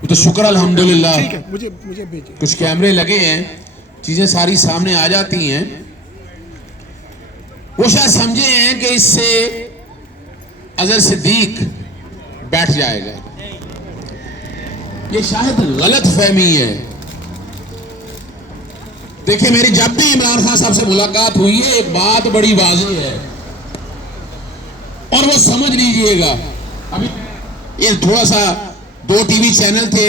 तो शुक्र अल्हम्दुलिल्लाह। ठीक है, मुझे भेजिए। कुछ कैमरे लगे हैं, चीजें सारी सामने आ जाती हैं। वो शायद समझे हैं कि इससे अजहर सिद्दीक बैठ जाएगा। ये शायद गलत फहमी है। देखिए, मेरी जब भी इमरान खान साहब से मुलाकात हुई है, एक बात बड़ी वाज़ेह है और वो समझ लीजिएगा। अभी ये थोड़ा सा 2 टीवी चैनल थे,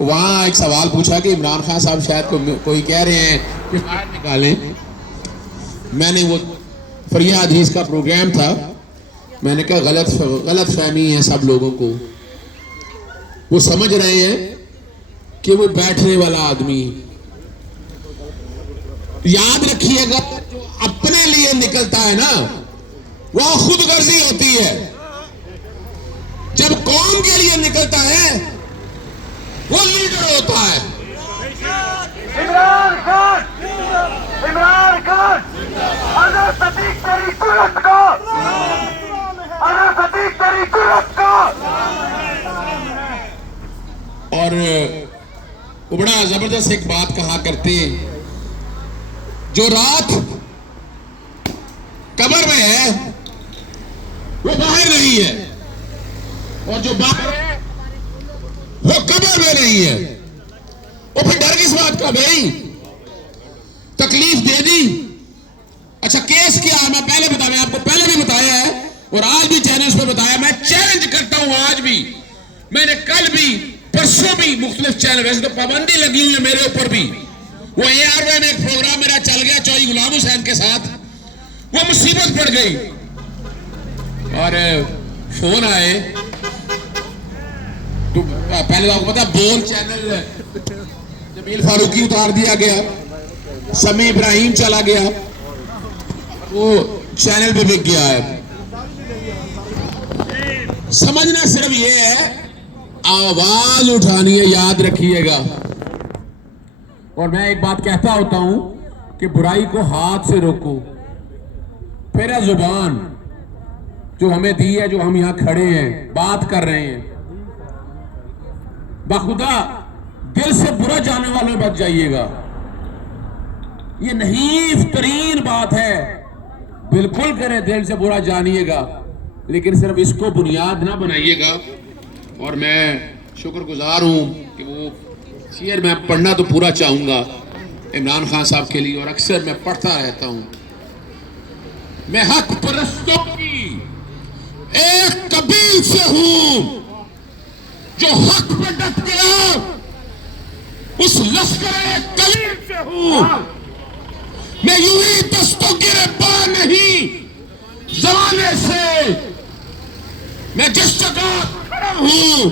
वहां एक सवाल पूछा कि इमरान खान साहब शायद कोई कह रहे हैं कि बाहर निकालें। मैंने वो फरिया हदीस का प्रोग्राम था, मैंने कहा गलत फहमी है सब लोगों को। वो समझ रहे हैं कि वो बैठने वाला आदमी। याद रखिएगा, जो अपने लिए निकलता है ना, वो खुदगर्जी होती है। जब कौम के लिए निकलता है, वो लीडर होता है। इमरान खान, अजहर सिद्दीक तेरी कुर्रत को, अजहर सिद्दीक तेरी कुर्रत को। और वो बड़ा जबरदस्त एक बात कहा करते, जो रात कब्र में है वो बाहर नहीं है, और जो बाहर है वो कब्र में नहीं है। वो फिर डर किस बात का भाई? तकलीफ दे दी। अच्छा, केस क्या है? मैं पहले बताया, मैं आपको पहले भी बताया है और आज भी चैनल्स पे बताया। मैं चैलेंज करता हूं, आज भी, मैंने कल भी, परसों भी मुख्तलिफ चैनल, वैसे तो पाबंदी लगी हुई है मेरे ऊपर भी। वो ARY में एक प्रोग्राम मेरा चल गया चौधरी गुलाम हुसैन के साथ, वो मुसीबत पड़ गई और फोन आए। तो पहले तो आपको पता, बोल चैनल जमील फारूकी उतार दिया गया, समी इब्राहिम चला गया, वो चैनल पे बिक गया है। समझना सिर्फ ये है, आवाज उठानी है, याद रखिएगा। और मैं एक बात कहता होता हूं कि बुराई को हाथ से रोको। फिर है जुबान जो हमें दी है, जो हम यहां खड़े हैं, बात कर रहे हैं। बाखुदा दिल से बुरा जाने वालों बच जाइएगा। ये नहीफ तरीन बात है, बिल्कुल करें, दिल से बुरा जानिएगा, लेकिन सिर्फ इसको बुनियाद ना बनाइएगा। और मैं शुक्रगुजार हूं कि वो शेर मैं पढ़ना तो पूरा चाहूंगा इमरान खान साहब के लिए, और अक्सर मैं पढ़ता रहता हूं। मैं हक परस्तों की एक कबील से हूं, जो हक पर डट गया, उस लश्कर कलील से हूं। मैं यूं ही दस्तों गिरफ्तार नहीं जमाने से, मैं जिस जगह खड़ा हूं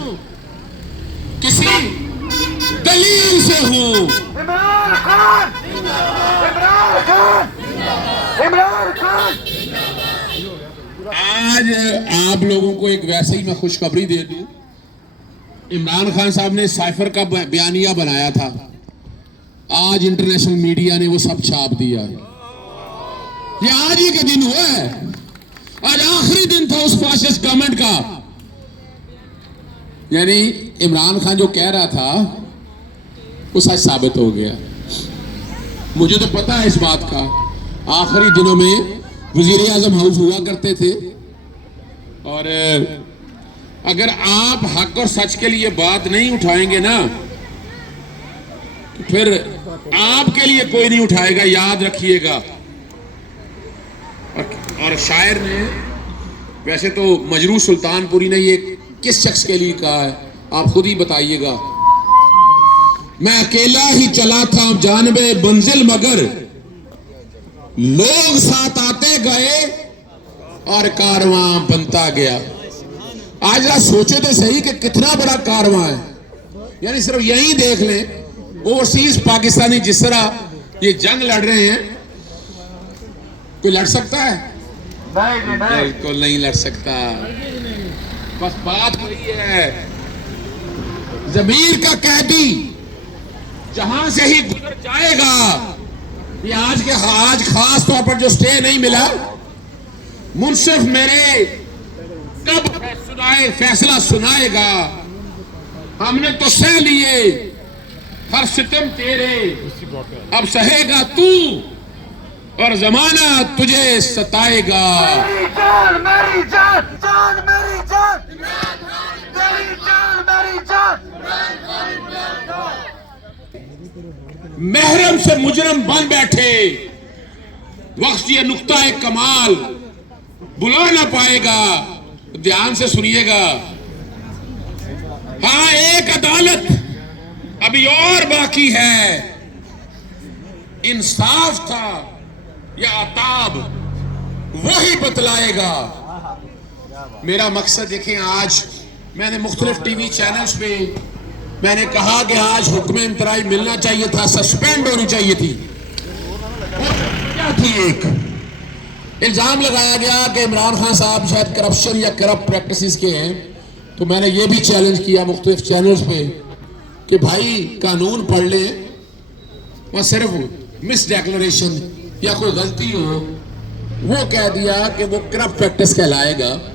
किसी दलील से हूं। इमरान खान, इमरान खान, इमरान खान। आज आप लोगों को एक वैसे ही मैं खुशखबरी दे दूं, इमरान खान साहब ने साइफर का बयानिया बनाया था, आज इंटरनेशनल मीडिया ने वो सब छाप दिया है। ये आज ही के दिन हुआ है, आज आखिरी दिन था उस फाशिस्ट गवर्नमेंट का। यानी इमरान खान जो कह रहा था वो सच साबित हो गया। मुझे तो पता है इस बात का, आखिरी दिनों में वजीर आजम हाउस हुआ करते थे, और अगर आप हक और सच के लिए बात नहीं उठाएंगे ना, तो फिर आपके लिए कोई नहीं उठाएगा, याद रखिएगा। और शायर ने, वैसे तो मजरू सुल्तानपुरी ने ये किस शख्स के लिए कहा है, आप खुद ही बताइएगा। मैं अकेला ही चला था जानबे मंजिल, मगर लोग साथ आते गए और कारवां बनता गया। आज आप सोचे तो सही कि कितना बड़ा कारवां है। यानी सिर्फ यही देख लें, ओवरसीज पाकिस्तानी जिस तरह ये जंग लड़ रहे हैं, कोई लड़ सकता है? बिल्कुल नहीं लड़ सकता। बस बात वही है, ज़मीर का कैदी जहां से ही गुजर जाएगा। ये आज खास तौर पर जो स्टे नहीं मिला, मुंसिफ मेरे कब फैसला सुनाएगा, हमने तो सह लिए हर सितम तेरे, अब सहेगा तू और जमाना तुझे सताएगा। मेरी जान मेरी जान, जान मेरी जान, मेरी जान मेरी जान। महरम से मुजरम बन बैठे, वक्त ये नुक्ता है कमाल बुला ना पाएगा। ध्यान से सुनिएगा। हाँ, एक अदालत अभी और बाकी है, इंसाफ था या अताब वही बतलाएगा। मेरा मकसद देखें, आज मैंने मुख्तलिफ टीवी चैनल्स पे मैंने कहा कि आज हुक्म इंतराई मिलना चाहिए था, सस्पेंड होनी चाहिए थी। क्या थी? एक इल्जाम लगाया गया कि इमरान खान साहब शायद करप्शन या करप्ट प्रैक्टिसेस के हैं। तो मैंने ये भी चैलेंज किया मुख्तलिफ चैनल्स पे कि भाई कानून पढ़ ले, वह सिर्फ मिस डिक्लेरेशन या कोई गलती हो वो कह दिया कि वो करप्ट प्रैक्टिस कहलाएगा।